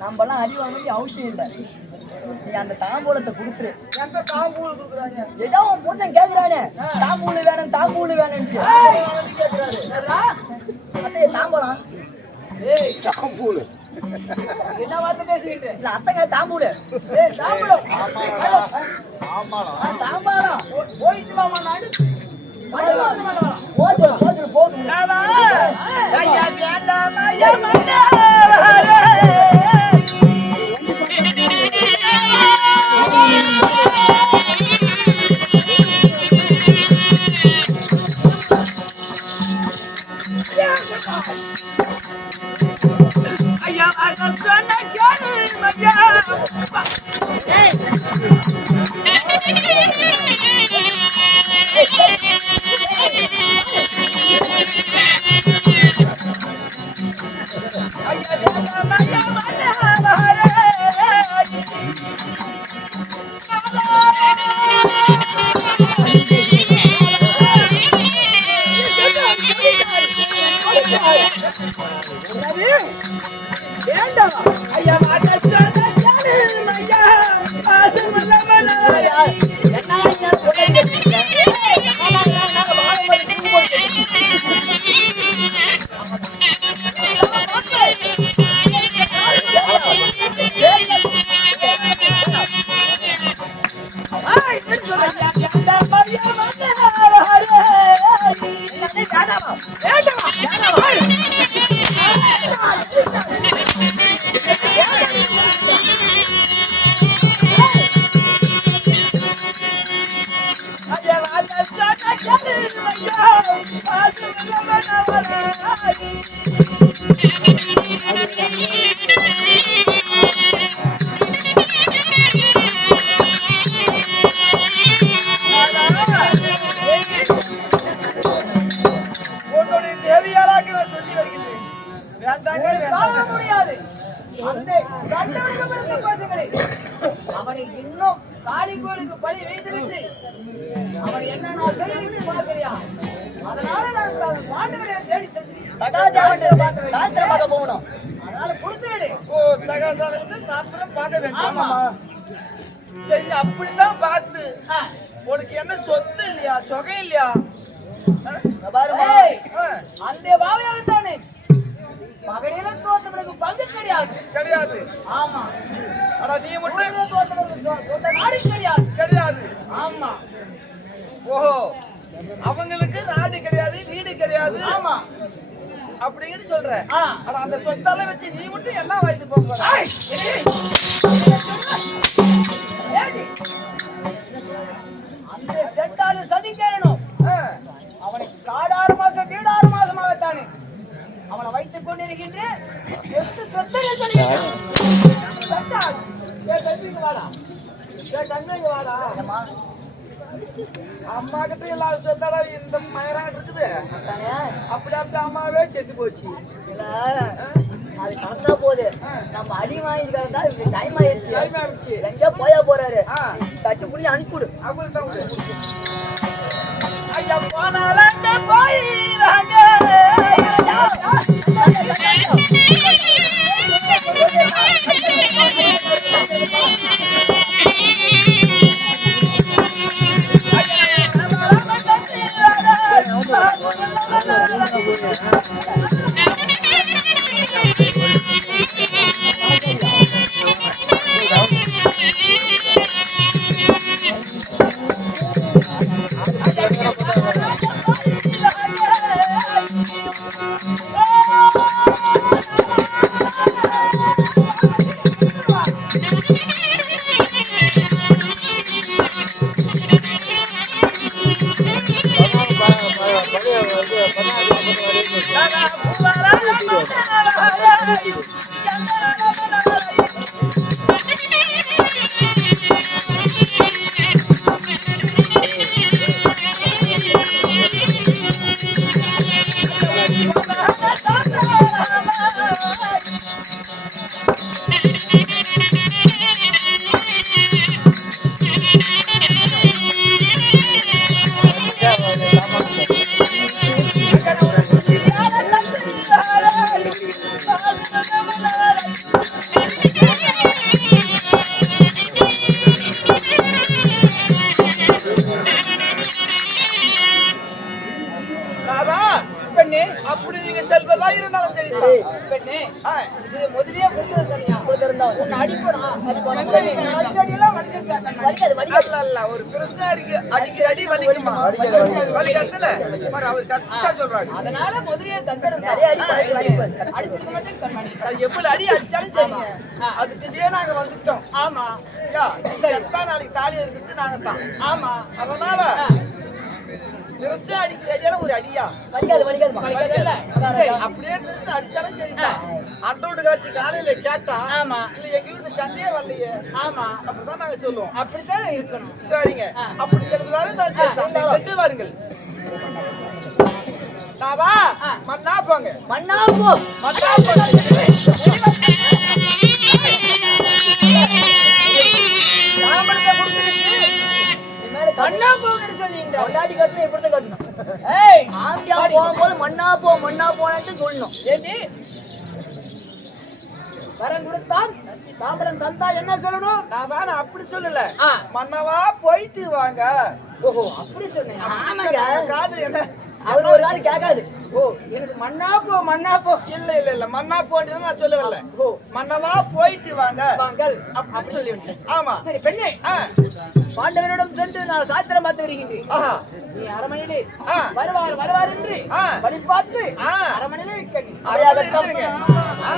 நம்மலாம் அடி வாங்க வேண்டிய அவசியம் இல்லை. நீ அந்த தாம்பூலத்தை கொடுத்துரு. எந்த தாம்பூலம் கொடுக்குறாங்க? ஏதோ உன் புருஷன் கேக்குறானே தாம்பூல வேணும் தாம்பூல வேணும் தாம்பூலம். ஏய் தாம்பூல என்ன வார்த்தை பேசிக்கிட்டு இல்ல அத்தங்க தாம்பூல. ஏய் தாம்பூலம். தாம்பாலம் போயிட்டு வாமா நாடு போச்சு போச்சு போடு. ஐயா வேண்டாம் ஐயா மன்னா ஐயா அண்ணா சொன்ன கேளு மய்யா. அவனை இன்னும் காளி கோயிலுக்கு பழி வைத்துவிட்டு அவன் என்ன செய்து பார்க்கிறியா? அதனால நான் பாண்டவரை தேடி சாஸ்திரமாக போகணும். அதனால கொடுத்துடு. ஓ சகாதாரம் சாஸ்திரம் பார்க்க வேண்டும். சரி அப்படித்தான் பார்த்து உனக்கு என்ன சொத்து இல்லையா சொகை இல்லையா? அந்த பாவையாக தானே மகளிர தோற்றவனுக்கு பங்கு கிடையாது. கிடையாது. ஆமா. ஆனா நீ மட்டும் தோற்ற நாடு கிடையாது. கிடையாது. ஆமா. ஓஹோ அவங்களுக்கு நாடு கிடையாது வீடு கிடையாது. ஆமா அப்படிங்கிற சொல்ற. ஆனா அந்த சொத்தால வச்சு நீ மட்டும் என்ன வாங்கிட்டு போக போற? அந்த செட்டால சதிக்கணும். அவனுக்கு காடாறு மாசம் வீடு 6 மாசமாகத்தானே அவனை வைத்துக் கொண்டிருக்கின்ற அம்மா கிட்ட எல்லாம் சொத்தால இந்த மயராக இருக்குது. அப்படி அப்படி அம்மாவே செத்து போச்சு. அது கலந்தா போகுது. நம்ம அடி வாங்கிட்டு டைம் ஆயிடுச்சு. எங்கேயோ போயா போறாரு. தச்சு புள்ளி அனுப்பிவிடு. ஐயா போனால போயிராங்க. கொடுத்திருந்தா உன்னை அடிக்கணும். அடிச்சடியெல்லாம் வலிக்காது, வலிக்காது. அல்ல ஒரு பெருசா இருக்கு. அடிக்கடி வலிக்குமா? வலிக்காதுல பாரு அவர் கரெக்ட்டா சொல்றாரு. அதனால முதலியே தந்திருந்தா நிறைய அடி வலிக்காது. அடிச்சிருக்க மாட்டேன் கண்மணி. அது எவ்வளவு அடி அடிச்சாலும் சரிங்க. அதுக்கிட்டே நாங்க வந்துட்டோம். ஆமா ஐயா, நீ செத்தா நாளைக்கு தாலி இருக்கிறது நாங்க தான். ஆமா அதனால பெருசா அடிக்கடியால ஒரு அடியா வலிக்காது, வலிக்காதுமா. வலிக்காதுல்ல? சரி. அப்படியே பெருசா அடிச்சாலும் சரிதான். அந்த வீட்டு காட்சி காலையில கேட்டா ஆமா இல்ல எங்க வீட்டு சண்டையே வரலையே ஆமா அப்படிதான் நாங்க சொல்லுவோம். அப்படித்தான் இருக்கணும். சரிங்க, அப்படி செல்வதாலும் நான் செய்தேன். சென்று வாருங்கள். நான் வா மண்ணா போங்க, மண்ணா போ. மண்ணா போங்க. தாம்பரத்தை கொடுத்துருச்சு. இனிமேல் மண்ணா போங்கன்னு சொல்லிட்டா. கொண்டாடி கட்டணும், இப்படித்தான் கட்டணும். ஏய் ஆம்பியா போகும்போது மண்ணா போ, மண்ணா போனேன்னு சொல்லணும். ஏண்டி வரம் கொடுத்தான் தாம்பலம் தந்தா என்ன சொல்லணும்? நான் வேணா அப்படி சொல்லல. ஆ. மன்னவா போயிட்டு வாங்க. ஓஹோ அப்படி சொன்னேன். ஆமாங்க. காது என்ன? அவர் ஒரு நாள் கேட்காது. ஓ எனக்கு மண்ணா போ மண்ணா போ. இல்ல இல்ல இல்ல மன்னா போன்னு நான் சொல்லவில்லை. ஓ மன்னவா போயிட்டு வாங்க வாங்கள் அப்படி சொல்லி விட்டேன். ஆமா. சரி பெண்ணே ஆ. பாண்டவரிடம் சென்று நான் சாத்திரம் பார்த்து வருகின்றேன். ஆஹா. நீ அரமனையிலே ஆ. வருவார் என்று ஆ. வழி பார்த்து ஆ. அரமனையிலே இருக்க நீ. அரவணைச்சிருங்க. ஆ.